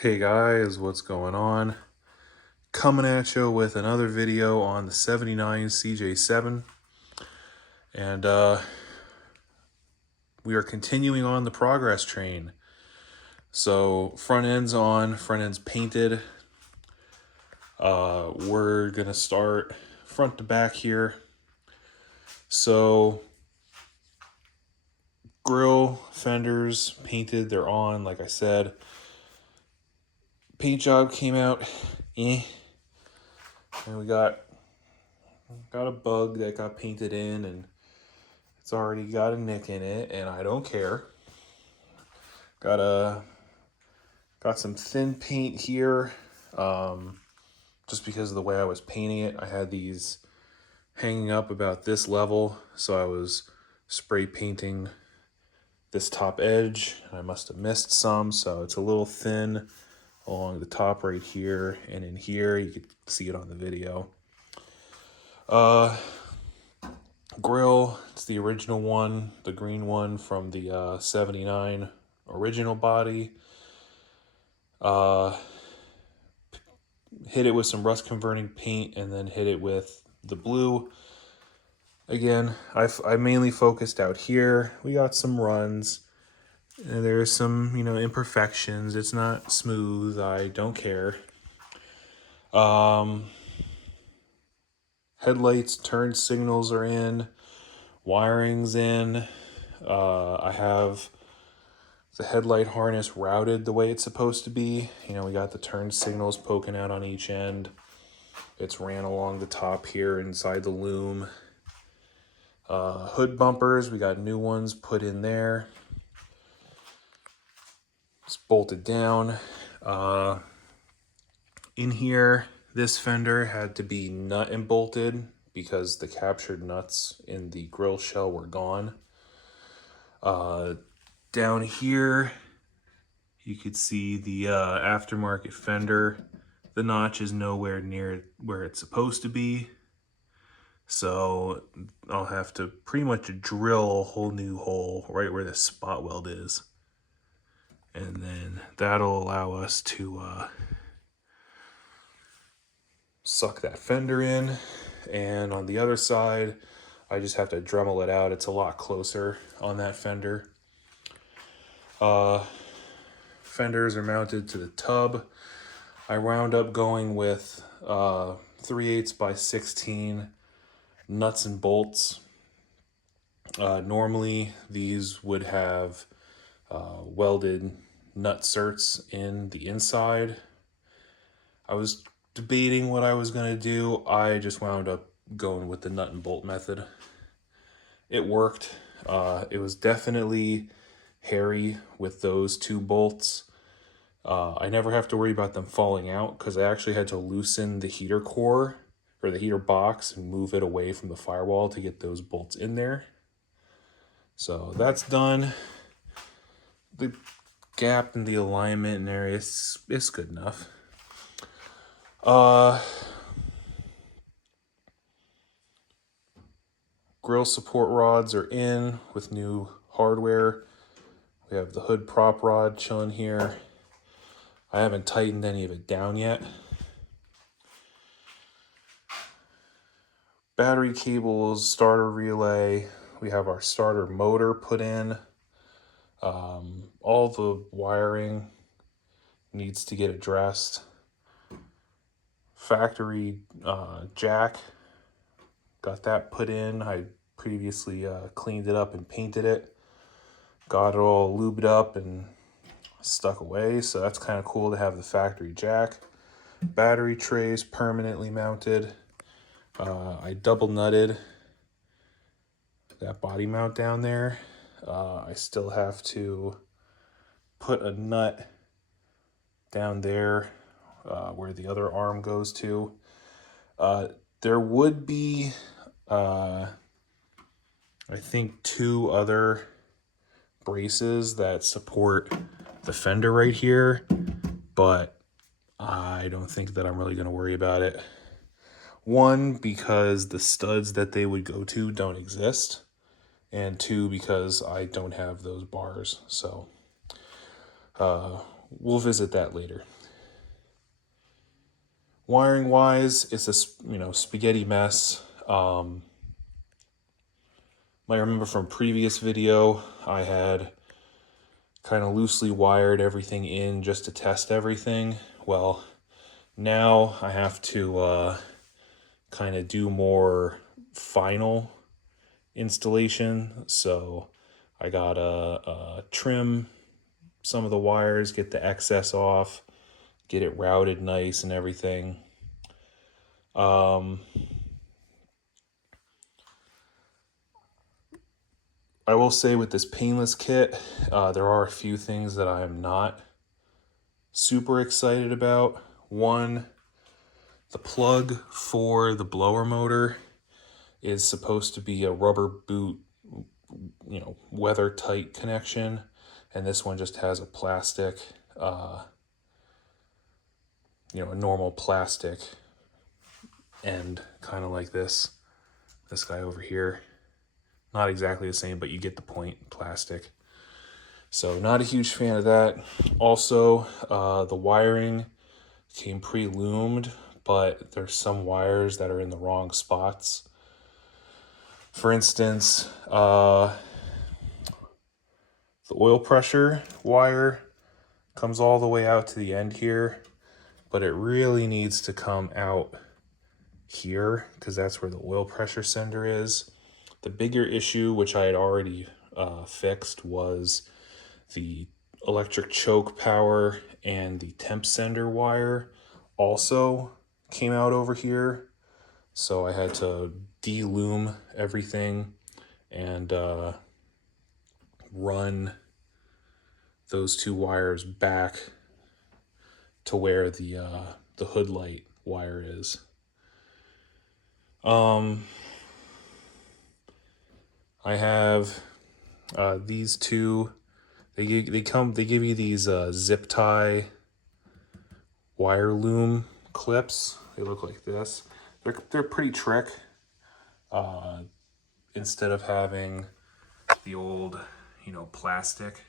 Hey guys, what's going on? Coming at you with another video on the 79 CJ7. And we are continuing on the progress train. So front end's on, front end's painted. We're gonna start front to back here. So grill, fenders, painted, they're on, like I said. Paint job came out, And we got a bug that got painted in, and it's already got a nick in it, and I don't care. Got some thin paint here, just because of the way I was painting it. I had these hanging up about this level, so I was spray painting this top edge. I must have missed some, so it's a little thin along the top right here and in here. You could see it on the video. Grill, it's the original one, the green one from the 79 original body. Hit it with some rust converting paint and then hit it with the blue. Again, I mainly focused out here. We got some runs. And there's some, imperfections. It's not smooth. I don't care. Headlights, turn signals are in. Wiring's in. I have the headlight harness routed the way it's supposed to be. We got the turn signals poking out on each end. It's ran along the top here inside the loom. Hood bumpers, we got new ones put in there. It's bolted down. In here, this fender had to be nut and bolted because the captured nuts in the grill shell were gone. Down here, you could see the aftermarket fender. The notch is nowhere near where it's supposed to be. So I'll have to pretty much drill a whole new hole right where the spot weld is. And then that'll allow us to suck that fender in. And on the other side, I just have to Dremel it out. It's a lot closer on that fender. Fenders are mounted to the tub. I wound up going with 3/8 by 16 nuts and bolts. Normally these would have welded nut certs in the inside. I was debating what I was going to do. I just wound up going with the nut and bolt method. It worked. It was definitely hairy with those two bolts. I never have to worry about them falling out because I actually had to loosen the heater core or the heater box and move it away from the firewall to get those bolts in there. So that's done. The gap in the alignment and area is good enough. Grill support rods are in with new hardware. We have the hood prop rod chilling here. I haven't tightened any of it down yet. Battery cables, starter relay. We have our starter motor put in. All the wiring needs to get addressed. Factory jack, got that put in. I previously cleaned it up and painted it. Got it all lubed up and stuck away, so that's kind of cool to have the factory jack. Battery trays permanently mounted. I double nutted that body mount down there. I still have to put a nut down there where the other arm goes to. There would be, I think, 2 other braces that support the fender right here, but I don't think that I'm really going to worry about it. One, because the studs that they would go to don't exist, and 2, because I don't have those bars. So we'll visit that later. Wiring wise, it's a spaghetti mess. I remember from previous video, I had kind of loosely wired everything in just to test everything. Well, now I have to kind of do more final installation. So I gotta trim some of the wires, get the excess off, get it routed nice and everything. I will say with this painless kit, there are a few things that I am not super excited about. One, the plug for the blower motor is supposed to be a rubber boot, weather tight connection, and this one just has a plastic, a normal plastic end, kind of like this guy over here. Not exactly the same, but you get the point, plastic. So not a huge fan of that. Also, the wiring came pre-loomed, but there's some wires that are in the wrong spots. For instance, the oil pressure wire comes all the way out to the end here, but it really needs to come out here because that's where the oil pressure sender is. The bigger issue, which I had already fixed, was the electric choke power and the temp sender wire also came out over here. So I had to de-loom everything and run those two wires back to where the hood light wire is. I have these two. They give you these zip tie wire loom clips. They look like this. They're pretty trick. Instead of having the old, plastic,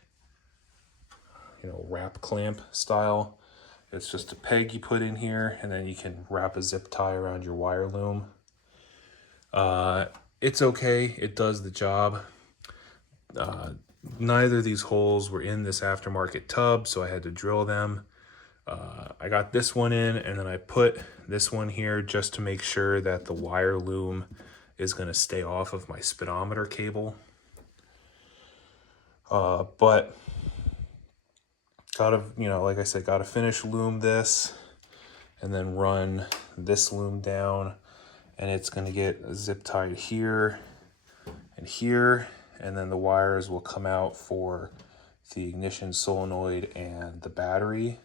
wrap clamp style, it's just a peg you put in here, and then you can wrap a zip tie around your wire loom. It's okay. It does the job. Neither of these holes were in this aftermarket tub, so I had to drill them. I got this one in, and then I put this one here just to make sure that the wire loom is going to stay off of my speedometer cable. But gotta, like I said, gotta finish loom this and then run this loom down, and it's going to get zip tied here and here, and then the wires will come out for the ignition solenoid and the battery.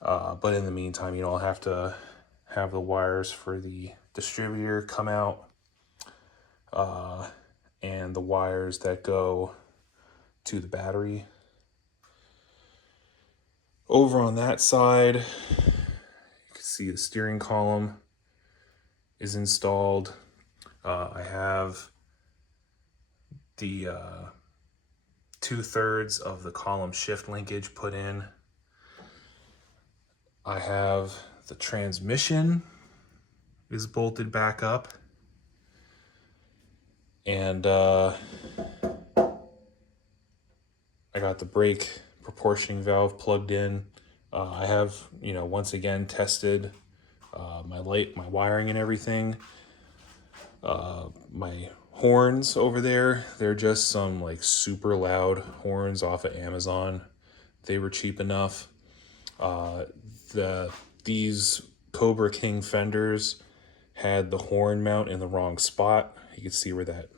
But in the meantime, I'll have to have the wires for the distributor come out, and the wires that go to the battery. Over on that side, you can see the steering column is installed. I have the 2/3 of the column shift linkage put in. I have the transmission is bolted back up, and I got the brake proportioning valve plugged in. I have, once again tested my wiring and everything. My horns over there, they're just some like super loud horns off of Amazon. They were cheap enough. These Cobra King fenders had the horn mount in the wrong spot. You can see where that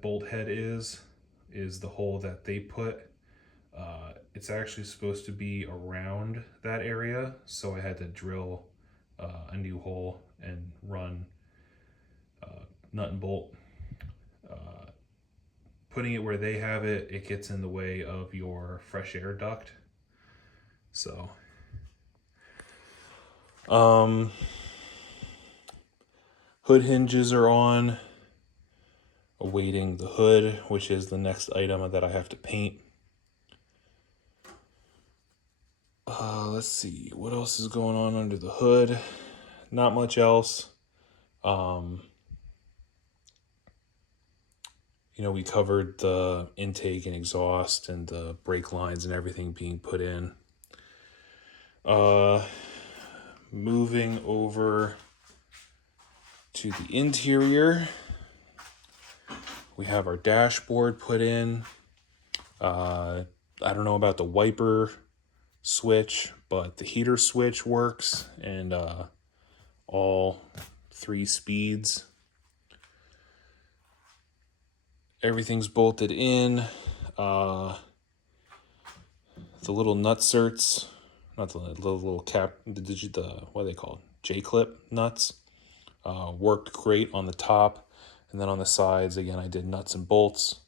bolt head is the hole that they put. It's actually supposed to be around that area, so I had to drill a new hole and run nut and bolt. Putting it where they have it, it gets in the way of your fresh air duct. So, hood hinges are on. awaiting the hood, which is the next item that I have to paint. Let's see, what else is going on under the hood? Not much else. We covered the intake and exhaust and the brake lines and everything being put in. Moving over to the interior, we have our dashboard put in. I don't know about the wiper switch, but the heater switch works, and all 3 speeds. Everything's bolted in. The little nutserts, not the little cap, the what are they called? J-clip nuts, worked great on the top, and then on the sides, again, I did nuts and bolts.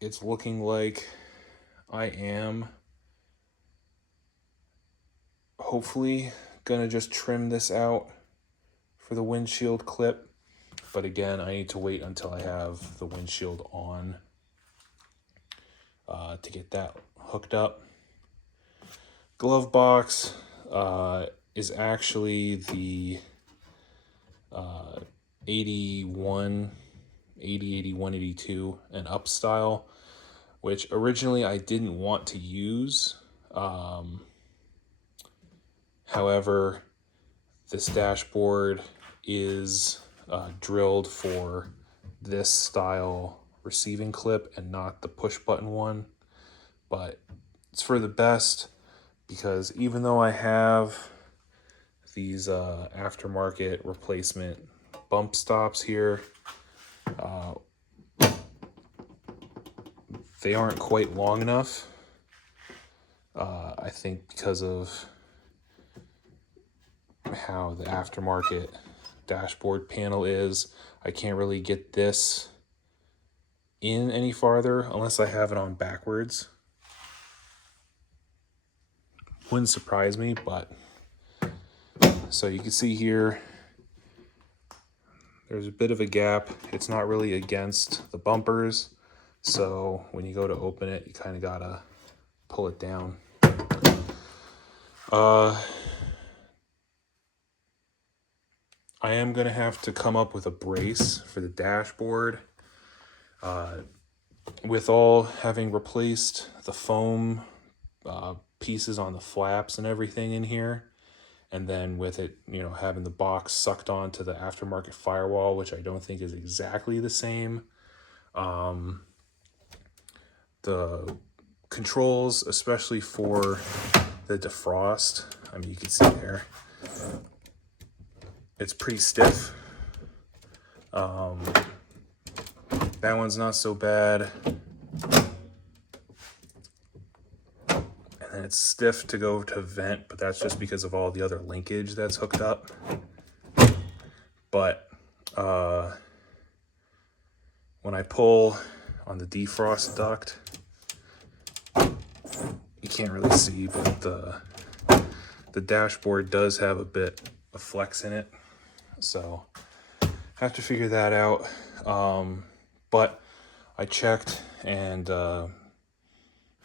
It's looking like I am hopefully gonna just trim this out for the windshield clip, but again, I need to wait until I have the windshield on to get that hooked up. Glove box is actually the 81, 80, 81, 82 and up style, which originally I didn't want to use. However, this dashboard is drilled for this style receiving clip and not the push button one, but it's for the best, because even though I have these aftermarket replacement bump stops here, they aren't quite long enough. I think because of how the aftermarket dashboard panel is, I can't really get this in any farther unless I have it on backwards. Wouldn't surprise me, but so you can see here there's a bit of a gap. It's not really against the bumpers, so when you go to open it, you kind of gotta pull it down. I am gonna have to come up with a brace for the dashboard. With all having replaced the foam pieces on the flaps and everything in here, and then with it, having the box sucked onto the aftermarket firewall, which I don't think is exactly the same. The controls, especially for the defrost, I mean, you can see there, it's pretty stiff. That one's not so bad. And then it's stiff to go to vent, but that's just because of all the other linkage that's hooked up. But when I pull on the defrost duct, you can't really see, but the dashboard does have a bit of flex in it, so I have to figure that out. But I checked, and the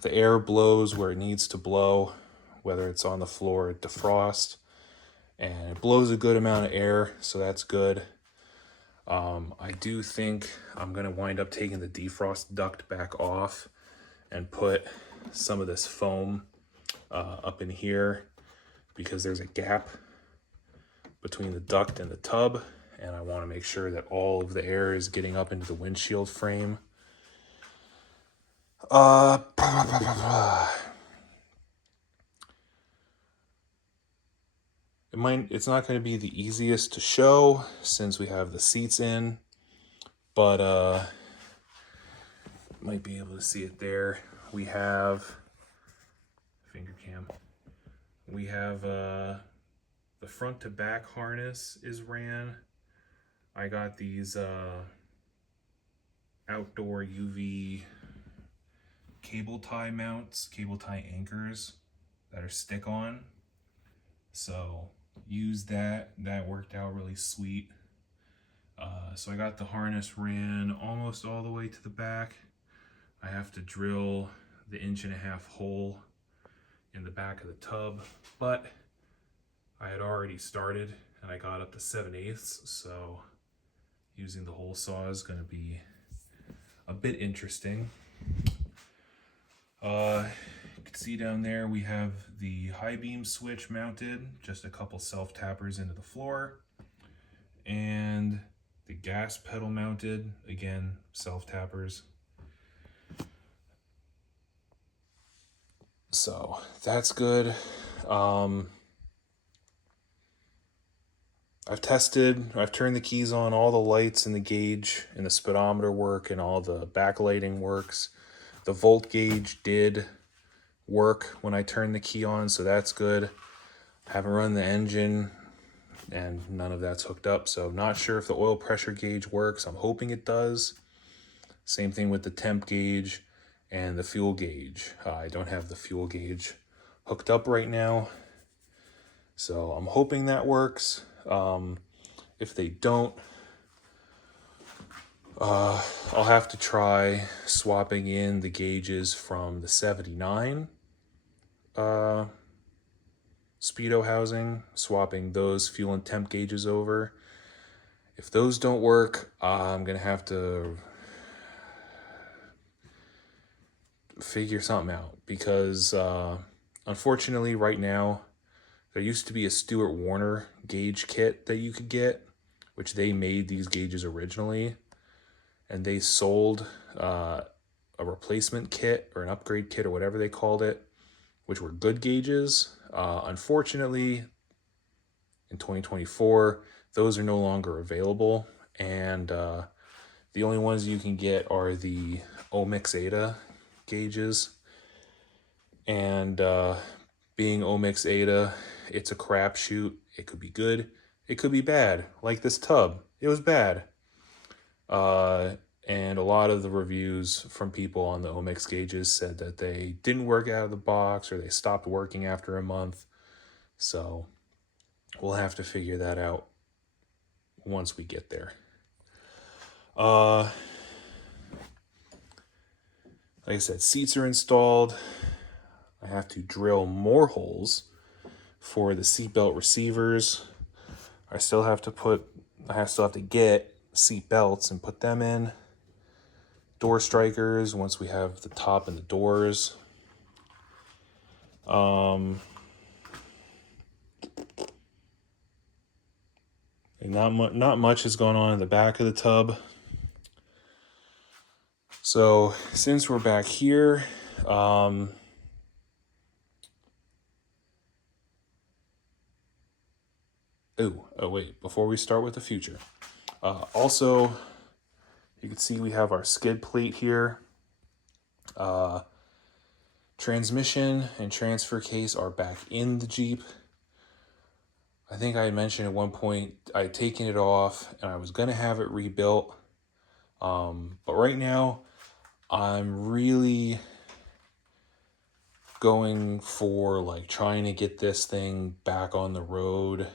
air blows where it needs to blow, whether it's on the floor or defrost, and it blows a good amount of air, so that's good. I do think I'm gonna wind up taking the defrost duct back off and put some of this foam up in here, because there's a gap between the duct and the tub, and I want to make sure that all of the air is getting up into the windshield frame. It's not going to be the easiest to show since we have the seats in, but might be able to see it there. We have finger cam. We have the front to back harness is ran. I got these outdoor UV cable tie mounts, cable tie anchors that are stick on. So use that. That worked out really sweet. So I got the harness ran almost all the way to the back. I have to drill the 1.5-inch hole in the back of the tub, but I had already started and I got up to 7/8, so using the hole saw is going to be a bit interesting. You can see down there we have the high beam switch mounted, just a couple self tappers into the floor, and the gas pedal mounted, again, self tappers. So that's good. I've turned the keys on, all the lights in the gauge and the speedometer work and all the backlighting works. The volt gauge did work when I turned the key on, so that's good. Haven't run the engine and none of that's hooked up, so not sure if the oil pressure gauge works. I'm hoping it does. Same thing with the temp gauge and the fuel gauge. I don't have the fuel gauge hooked up right now, so I'm hoping that works. If they don't, I'll have to try swapping in the gauges from the 79 speedo housing, swapping those fuel and temp gauges over. If those don't work, I'm gonna have to figure something out, because unfortunately right now there used to be a Stuart Warner gauge kit that you could get, which they made these gauges originally, and they sold a replacement kit or an upgrade kit or whatever they called it, which were good gauges. Unfortunately, in 2024, those are no longer available, and the only ones you can get are the Omg Eta gauges. And being Omg Eta, it's a crapshoot. It could be good, it could be bad. Like this tub, it was bad. And a lot of the reviews from people on the Omg gauges said that they didn't work out of the box, or they stopped working after a month. So we'll have to figure that out once we get there. Like I said, seats are installed. I have to drill more holes for the seatbelt receivers. I still have to get seat belts and put them in. Door strikers once we have the top and the doors. And not much is going on in the back of the tub. So since we're back here, oh wait, before we start with the future, also, you can see we have our skid plate here. Transmission and transfer case are back in the Jeep. I think I mentioned at one point I had taken it off and I was going to have it rebuilt. But right now I'm really going for like trying to get this thing back on the road.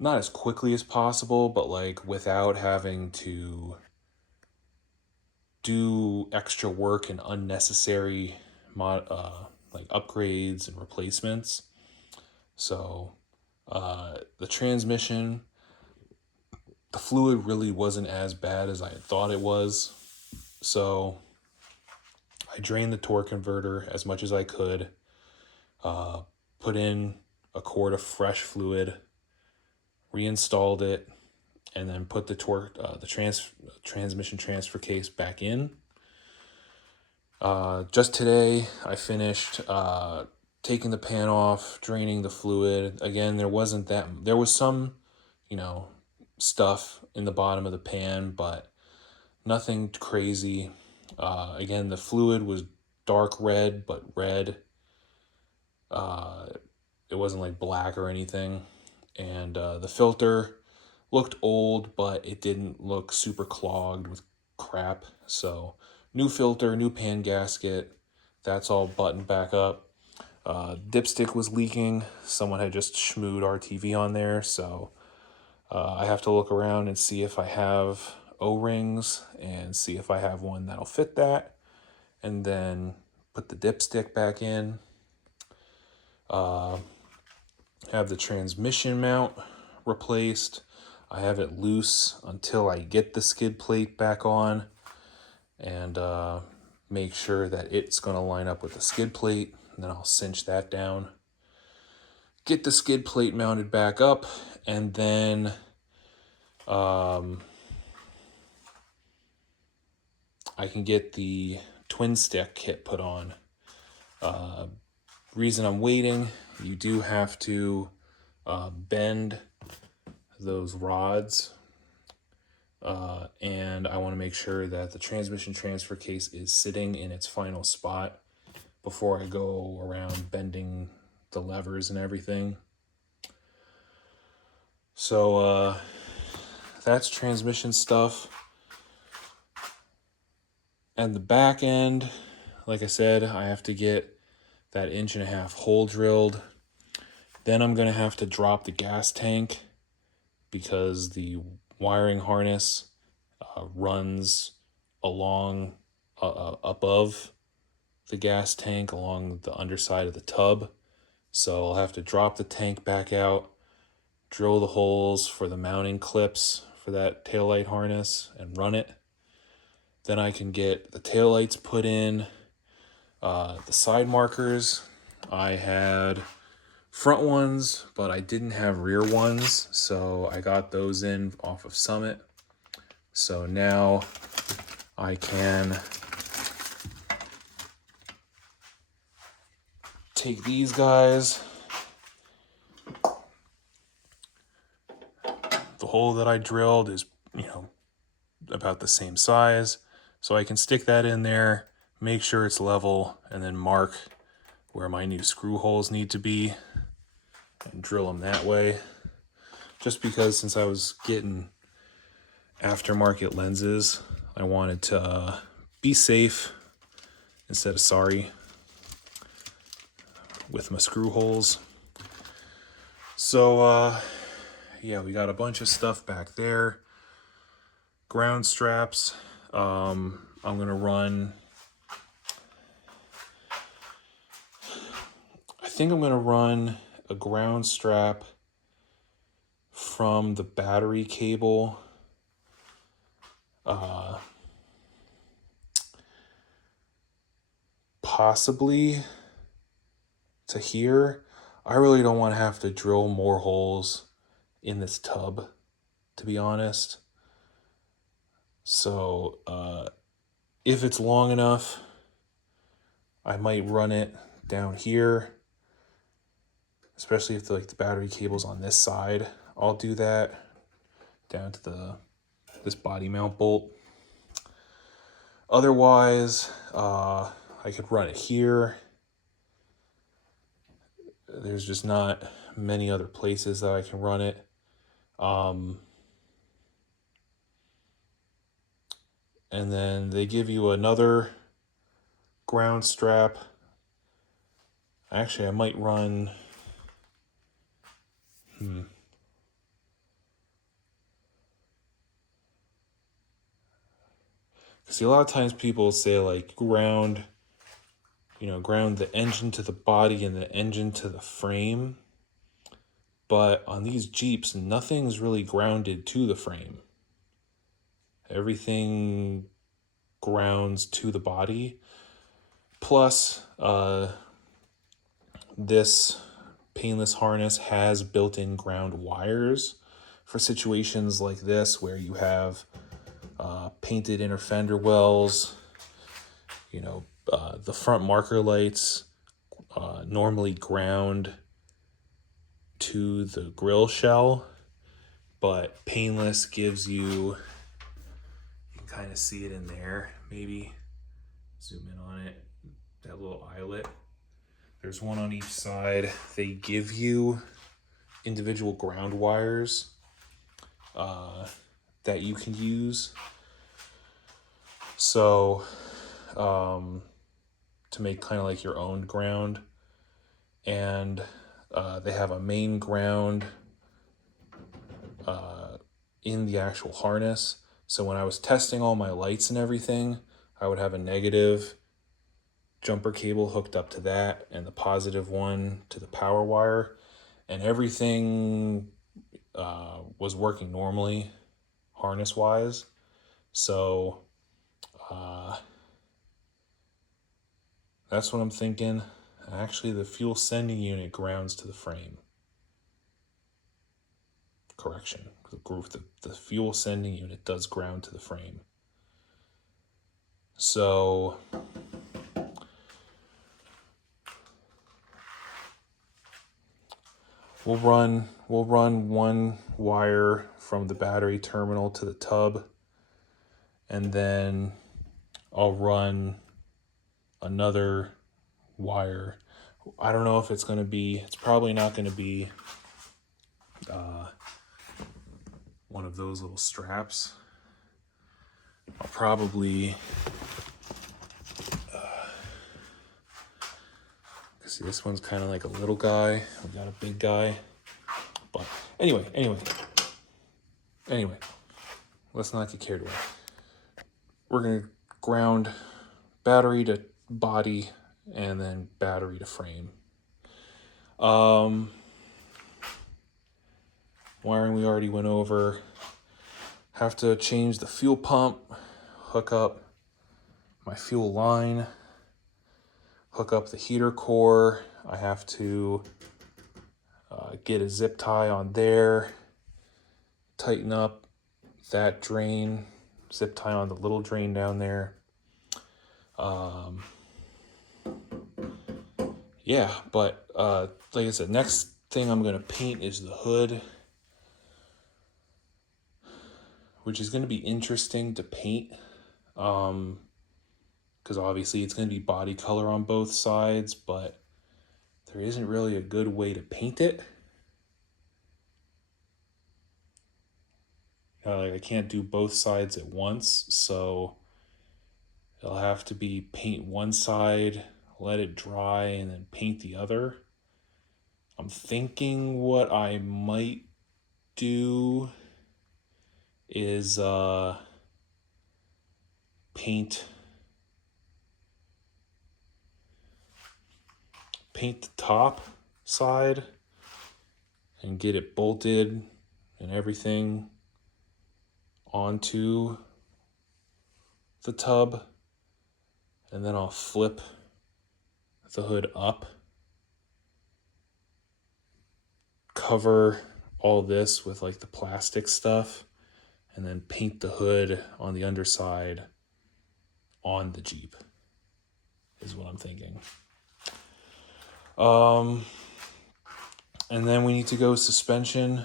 Not as quickly as possible, but like without having to do extra work and unnecessary like upgrades and replacements. So the transmission, the fluid really wasn't as bad as I had thought it was. So I drained the torque converter as much as I could, put in a quart of fresh fluid, reinstalled it, and then put the transmission transfer case back in. Just today, I finished taking the pan off, draining the fluid. Again, there was some, stuff in the bottom of the pan, but nothing crazy. Again, the fluid was dark red, but red. It wasn't like black or anything. And the filter looked old, but it didn't look super clogged with crap. So new filter, new pan gasket, that's all buttoned back up. Dipstick was leaking. Someone had just schmooed RTV on there, so I have to look around and see if I have O-rings and see if I have one that'll fit that, and then put the dipstick back in. Have the transmission mount replaced. I have it loose until I get the skid plate back on, and make sure that it's going to line up with the skid plate, and then I'll cinch that down. Get the skid plate mounted back up, and then I can get the twin stick kit put on. Reason I'm waiting, you do have to bend those rods, and I want to make sure that the transmission transfer case is sitting in its final spot before I go around bending the levers and everything. So that's transmission stuff. And the back end, like I said, I have to get that 1.5 inch hole drilled. Then I'm going to have to drop the gas tank because the wiring harness runs along above the gas tank along the underside of the tub. So I'll have to drop the tank back out, drill the holes for the mounting clips for that taillight harness and run it. Then I can get the taillights put in. The side markers, I had front ones, but I didn't have rear ones, so I got those in off of Summit. So now I can take these guys, the hole that I drilled is, about the same size, so I can stick that in there, make sure it's level, and then mark where my new screw holes need to be and drill them that way. Just because since I was getting aftermarket lenses, I wanted to be safe instead of sorry with my screw holes. So yeah, we got a bunch of stuff back there. Ground straps, I'm gonna run, I think I'm gonna run a ground strap from the battery cable possibly to here. I really don't want to have to drill more holes in this tub, to be honest. So if it's long enough, I might run it down here, especially if the battery cable's on this side. I'll do that down to this body mount bolt. Otherwise, I could run it here. There's just not many other places that I can run it. And then they give you another ground strap. Actually, I might run... See, a lot of times people say ground the engine to the body and the engine to the frame. But on these Jeeps, nothing's really grounded to the frame. Everything grounds to the body. Plus, this painless harness has built-in ground wires for situations like this where you have painted inner fender wells. The front marker lights normally ground to the grill shell, but painless gives you can kind of see it in there. Maybe zoom in on it, that little eyelet. There's one on each side. They give you individual ground wires that you can use. So to make kind of your own ground. And they have a main ground in the actual harness. So when I was testing all my lights and everything, I would have a negative jumper cable hooked up to that and the positive one to the power wire, and everything was working normally harness wise. So that's what I'm thinking. Actually, the fuel sending unit grounds to the frame. Correction. The fuel sending unit does ground to the frame. So we'll run one wire from the battery terminal to the tub, and then I'll run another wire. I don't know if it's probably not going to be one of those little straps. I'll probably see, this one's kind of like a little guy. We got a big guy. But anyway, let's not get carried away. We're going to ground battery to body and then battery to frame. Wiring we already went over. Have to change the fuel pump, hook up my fuel line, hook up the heater core. I have to get a zip tie on there, tighten up that drain, zip tie on the little drain down there. Yeah, but like I said, next thing I'm going to paint is the hood, which is going to be interesting to paint, because obviously it's going to be body color on both sides, but there isn't really a good way to paint it. I can't do both sides at once, so it'll have to be paint one side, let it dry, and then paint the other. I'm thinking what I might do is paint the top side and get it bolted and everything onto the tub, and then I'll flip the hood up, cover all this with like the plastic stuff, and then paint the hood on the underside on the Jeep is what I'm thinking. And then we need to go suspension.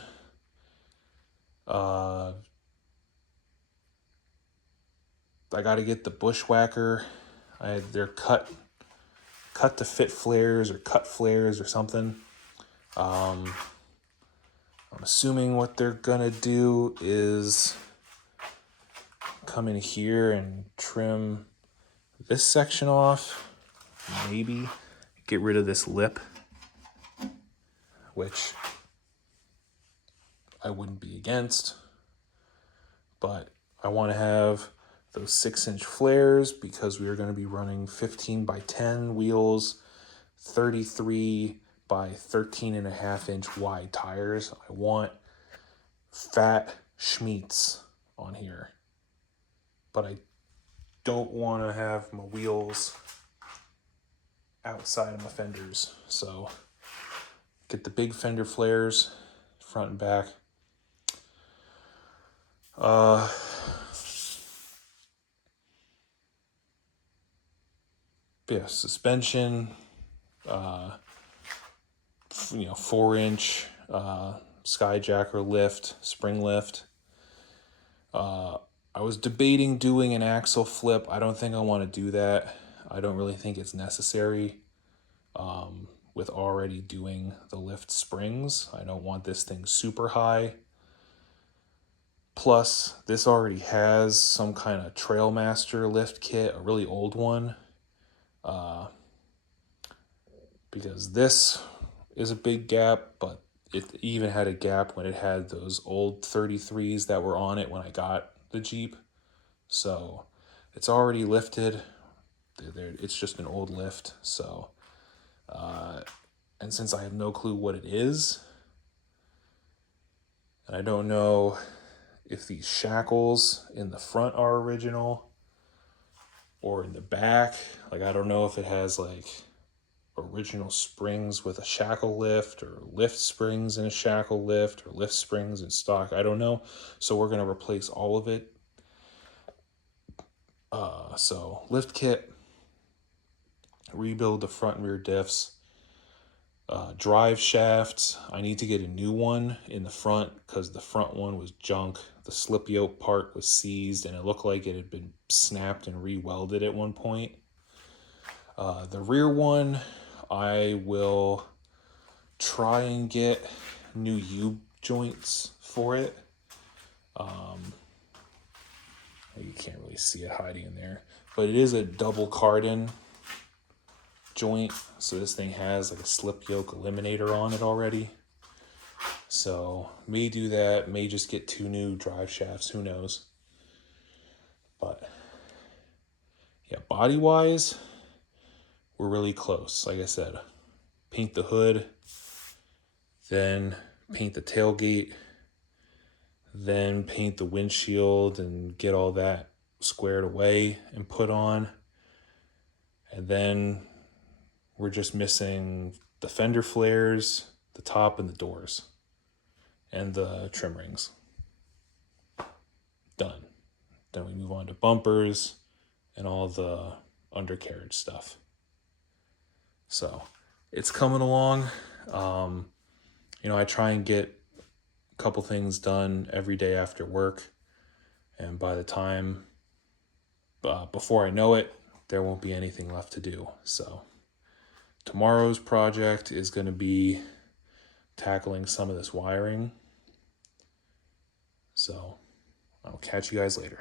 I got to get the bushwhacker. They're cut to fit flares or cut flares or something. I'm assuming what they're gonna do is come in here and trim this section off, maybe get rid of this lip, which I wouldn't be against, but I want to have those 6-inch flares because we are going to be running 15x10 wheels, 33 by 13.5-inch wide tires. I want fat Schmeats on here, but I don't want to have my wheels outside of my fenders. So get the big fender flares, front and back. Yeah, suspension, 4-inch skyjacker lift, spring lift. I was debating doing an axle flip. I don't think I want to do that. I don't really think it's necessary with already doing the lift springs. I don't want this thing super high. Plus, this already has some kind of Trailmaster lift kit, a really old one. Because this is a big gap, but it even had a gap when it had those old 33s that were on it when I got the Jeep. So it's already lifted. It's just an old lift. So, and since I have no clue what it is, and I don't know if these shackles in the front are original or in the back, like I don't know if it has like original springs with a shackle lift or lift springs in a shackle lift or lift springs in stock. I don't know. So we're going to replace all of it. So lift kit, rebuild the front and rear diffs, drive shafts. I need to get a new one in the front because the front one was junk. The slip yoke part was seized and it looked like it had been snapped and re-welded at one point. The rear one, I will try and get new U-joints for it. You can't really see it hiding in there, but it is a double cardan joint, so this thing has like a slip yoke eliminator on it already. So may do that, may just get 2 new drive shafts, who knows. But yeah, body wise, we're really close. Like I said, paint the hood, then paint the tailgate, then paint the windshield and get all that squared away and put on. And then we're just missing the fender flares, the top, and the doors, and the trim rings. Done. Then we move on to bumpers and all the undercarriage stuff. So it's coming along. I try and get a couple things done every day after work. And by the time, before I know it, there won't be anything left to do. So tomorrow's project is going to be tackling some of this wiring. So I'll catch you guys later.